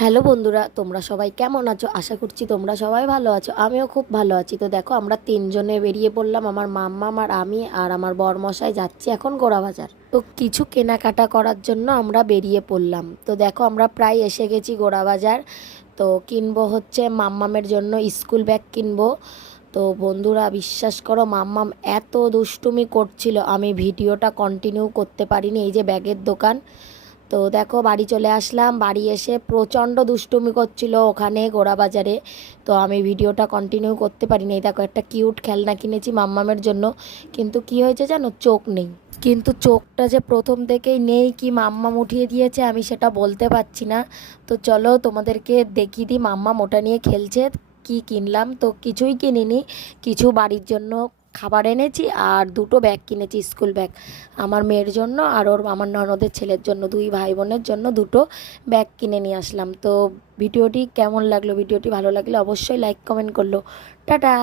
Hello বন্ধুরা, তোমরা সবাই কেমন আছো? আশা করছি তোমরা সবাই ভালো আছো। আমিও খুব ভালো আছি। তো দেখো, আমরা তিনজনে বেরিয়ে পড়লাম। আমার মাম্মা, আমার আমি আর আমার বরমশাই যাচ্ছি এখন গোড়া বাজার। তো কিছু কেনাকাটা করার জন্য আমরা বেরিয়ে পড়লাম। তো দেখো, আমরা প্রায় এসে গেছি গোড়া বাজার। তো কিনবো হচ্ছে মাম্মামের জন্য স্কুল ব্যাগ কিনবো। তো বন্ধুরা, বিশ্বাস করো, মাম্মাম এত দুষ্টুমি করছিল, আমি ভিডিওটা কন্টিনিউ করতে পারিনি। এই যে ব্যাগের দোকান। তো দেখো, বাড়ি চলে আসলাম। বাড়ি এসে প্রচণ্ড দুষ্টুমি করছিল ওখানে গোড়া বাজারে। তো আমি ভিডিওটা কন্টিনিউ করতে পারিনি। এই দেখো, একটা কিউট খেলনা কিনেছি মাম্মামের জন্য। কিন্তু কি হয়েছে জানো, চোখ নেই। কিন্তু চোখটা যে প্রথম থেকেই নেই কি মাম্মাম উঠিয়ে দিয়েছে, আমি সেটা বলতে পারছি না। তো চলো তোমাদেরকে দেখিয়ে দিই মাম্মাম ওটা নিয়ে খেলছে। কি কিনলাম, তো কিছুই কিনিনি। কিছু বাড়ির জন্য খাবার এনেছি আর দুটো ব্যাগ কিনেছি, স্কুল ব্যাগ। আমার মেয়ের জন্য আর আমার ননদের ছেলের জন্য, দুই ভাই বোনের জন্য দুটো ব্যাগ কিনে নিয়ে আসলাম। তো ভিডিওটি কেমন লাগলো? ভিডিওটি ভালো লাগলে অবশ্যই লাইক কমেন্ট করলো। টাটা।